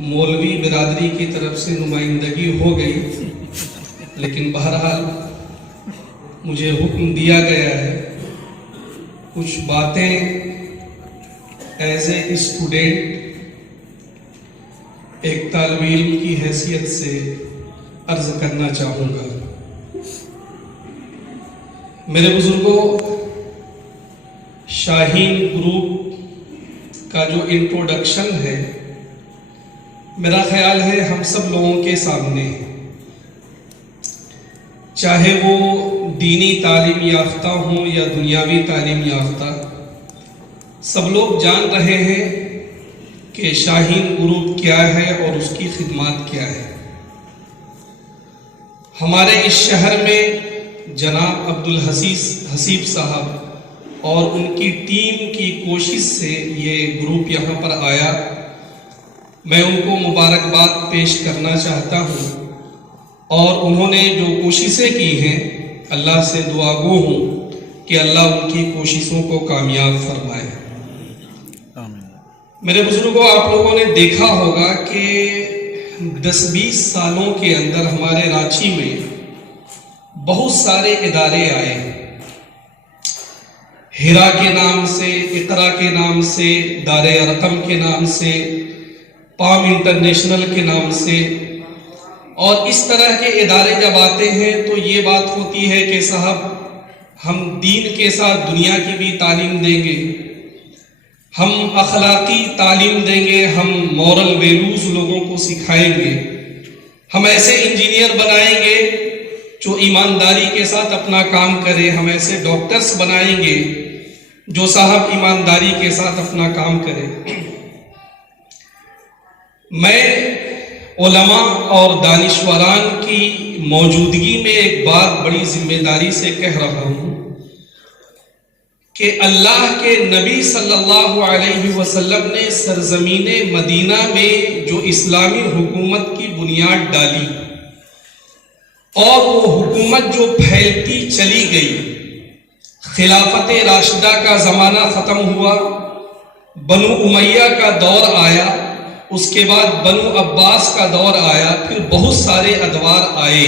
مولوی برادری کی طرف سے نمائندگی ہو گئی، لیکن بہرحال مجھے حکم دیا گیا ہے کچھ باتیں ایز اے اسٹوڈنٹ ایک طالب علم کی حیثیت سے عرض کرنا چاہوں گا۔ میرے بزرگوں، شاہین گروپ کا جو انٹروڈکشن ہے، میرا خیال ہے ہم سب لوگوں کے سامنے، چاہے وہ دینی تعلیم یافتہ ہوں یا دنیاوی تعلیم یافتہ، سب لوگ جان رہے ہیں کہ شاہین گروپ کیا ہے اور اس کی خدمات کیا ہے۔ ہمارے اس شہر میں جناب عبدالحسیب صاحب اور ان کی ٹیم کی کوشش سے یہ گروپ یہاں پر آیا۔ میں ان کو مبارکباد پیش کرنا چاہتا ہوں، اور انہوں نے جو کوششیں کی ہیں، اللہ سے دعا گو ہوں کہ اللہ ان کی کوششوں کو کامیاب فرمائے۔ میرے بزرگوں، آپ لوگوں نے دیکھا ہوگا کہ 10-20 سالوں کے اندر ہمارے رانچی میں بہت سارے ادارے آئے، ہیرا کے نام سے، اقرا کے نام سے، دار ارقم کے نام سے، پام انٹرنیشنل کے نام سے، اور اس طرح کے ادارے جب آتے ہیں تو یہ بات ہوتی ہے کہ صاحب ہم دین کے ساتھ دنیا کی بھی تعلیم دیں گے، ہم اخلاقی تعلیم دیں گے، ہم مورل ویلیوز لوگوں کو سکھائیں گے، ہم ایسے انجینئر بنائیں گے جو ایمانداری کے ساتھ اپنا کام کرے، ہم ایسے ڈاکٹرز بنائیں گے جو صاحب ایمانداری کے ساتھ اپنا کام کرے۔ میں علماء اور دانشوران کی موجودگی میں ایک بات بڑی ذمہ داری سے کہہ رہا ہوں کہ اللہ کے نبی صلی اللہ علیہ وسلم نے سرزمین مدینہ میں جو اسلامی حکومت کی بنیاد ڈالی، اور وہ حکومت جو پھیلتی چلی گئی، خلافت راشدہ کا زمانہ ختم ہوا، بنو امیہ کا دور آیا، اس کے بعد بنو عباس کا دور آیا، پھر بہت سارے ادوار آئے۔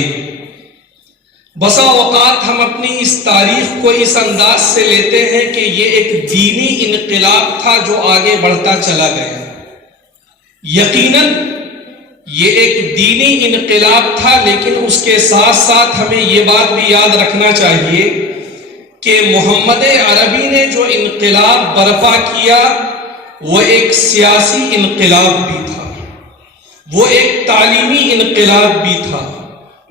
بسا اوقات ہم اپنی اس تاریخ کو اس انداز سے لیتے ہیں کہ یہ ایک دینی انقلاب تھا جو آگے بڑھتا چلا گیا۔ یقیناً یہ ایک دینی انقلاب تھا، لیکن اس کے ساتھ ساتھ ہمیں یہ بات بھی یاد رکھنا چاہیے کہ محمد عربی نے جو انقلاب برپا کیا وہ ایک سیاسی انقلاب بھی تھا، وہ ایک تعلیمی انقلاب بھی تھا،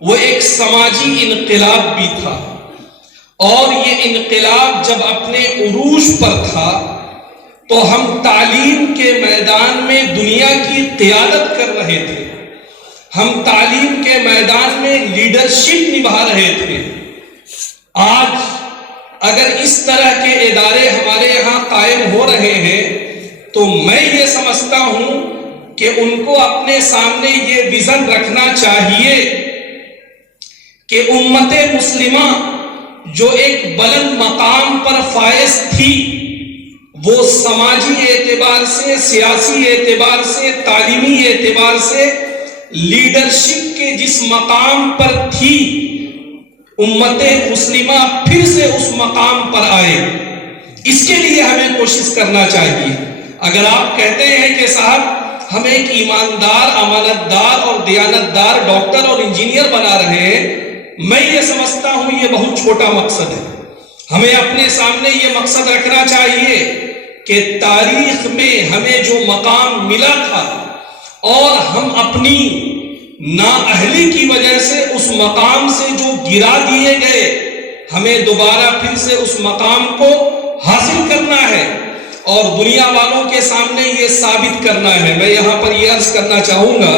وہ ایک سماجی انقلاب بھی تھا، اور یہ انقلاب جب اپنے عروج پر تھا تو ہم تعلیم کے میدان میں دنیا کی قیادت کر رہے تھے، ہم تعلیم کے میدان میں لیڈرشپ نبھا رہے تھے۔ آج اگر اس طرح کے ادارے ہمارے یہاں قائم ہو رہے ہیں تو میں یہ سمجھتا ہوں کہ ان کو اپنے سامنے یہ ویژن رکھنا چاہیے کہ امت مسلمہ جو ایک بلند مقام پر فائز تھی، وہ سماجی اعتبار سے، سیاسی اعتبار سے، تعلیمی اعتبار سے، لیڈرشپ کے جس مقام پر تھی، امت مسلمہ پھر سے اس مقام پر آئے۔ اس کے لیے ہمیں کوشش کرنا چاہیے۔ اگر آپ کہتے ہیں کہ صاحب ہم ایک ایماندار، امانتدار اور دیانتدار ڈاکٹر اور انجینئر بنا رہے ہیں، میں یہ سمجھتا ہوں یہ بہت چھوٹا مقصد ہے۔ ہمیں اپنے سامنے یہ مقصد رکھنا چاہیے کہ تاریخ میں ہمیں جو مقام ملا تھا اور ہم اپنی نااہلی کی وجہ سے اس مقام سے جو گرا دیے گئے، ہمیں دوبارہ پھر سے اس مقام کو حاصل کرنا ہے اور دنیا والوں کے سامنے یہ ثابت کرنا ہے۔ میں یہاں پر یہ عرض کرنا چاہوں گا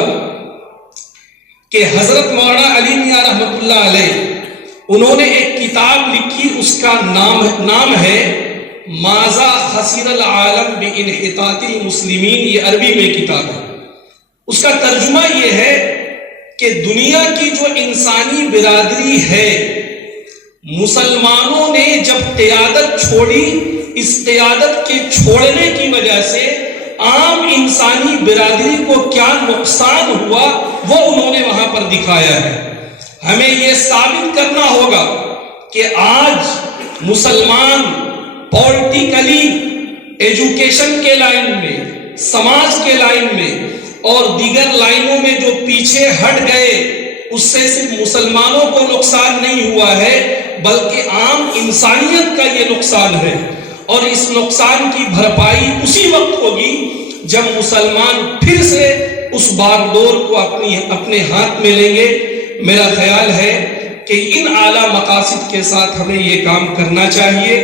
کہ حضرت مولانا علی میاں رحمۃ اللہ علیہ، انہوں نے ایک کتاب لکھی، اس کا نام ہے ماذا خسر العالم بانحطاط المسلمین، یہ عربی میں کتاب ہے۔ اس کا ترجمہ یہ ہے کہ دنیا کی جو انسانی برادری ہے، مسلمانوں نے جب قیادت چھوڑی، اس قیادت کے چھوڑنے کی وجہ سے عام انسانی برادری کو کیا نقصان ہوا وہ انہوں نے وہاں پر دکھایا ہے۔ ہمیں یہ ثابت کرنا ہوگا کہ آج مسلمان پولیٹیکلی، ایجوکیشن کے لائن میں، سماج کے لائن میں اور دیگر لائنوں میں جو پیچھے ہٹ گئے، اس سے صرف مسلمانوں کو نقصان نہیں ہوا ہے بلکہ عام انسانیت کا یہ نقصان ہے، اور اس نقصان کی بھرپائی اسی وقت ہوگی جب مسلمان پھر سے اس باغ ڈور کو اپنے ہاتھ میں لیں گے۔ میرا خیال ہے کہ ان اعلیٰ مقاصد کے ساتھ ہمیں یہ کام کرنا چاہیے۔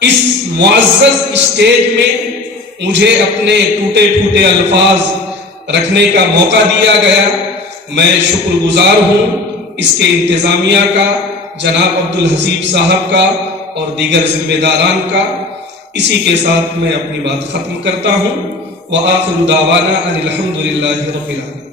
اس معزز اسٹیج میں مجھے اپنے ٹوٹے پھوٹے الفاظ رکھنے کا موقع دیا گیا، میں شکر گزار ہوں اس کے انتظامیہ کا، جناب عبدالحسیب صاحب کا اور دیگر ذمہ داران کا۔ اسی کے ساتھ میں اپنی بات ختم کرتا ہوں۔ وآخر دعوانا ان الحمد للہ رب العالمین۔